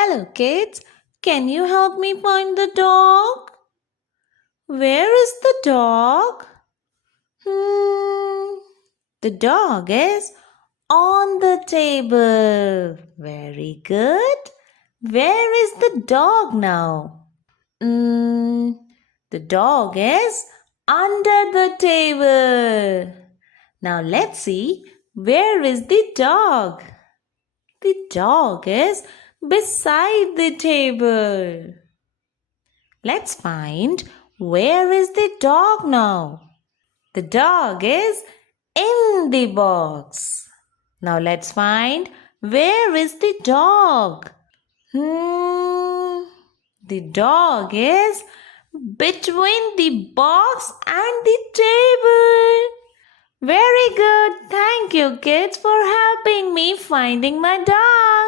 Hello, kids. Can you help me find the dog? Where is the dog? The dog is on the table. Very good. Where is the dog now? The dog is under the table. Now let's see, where is the dog? The dog is beside the table. Let's find, where is the dog now? The dog is in the box. Now let's find, where is the dog? The dog is between the box and the table. Very good. Thank you, kids, for helping me finding my dog.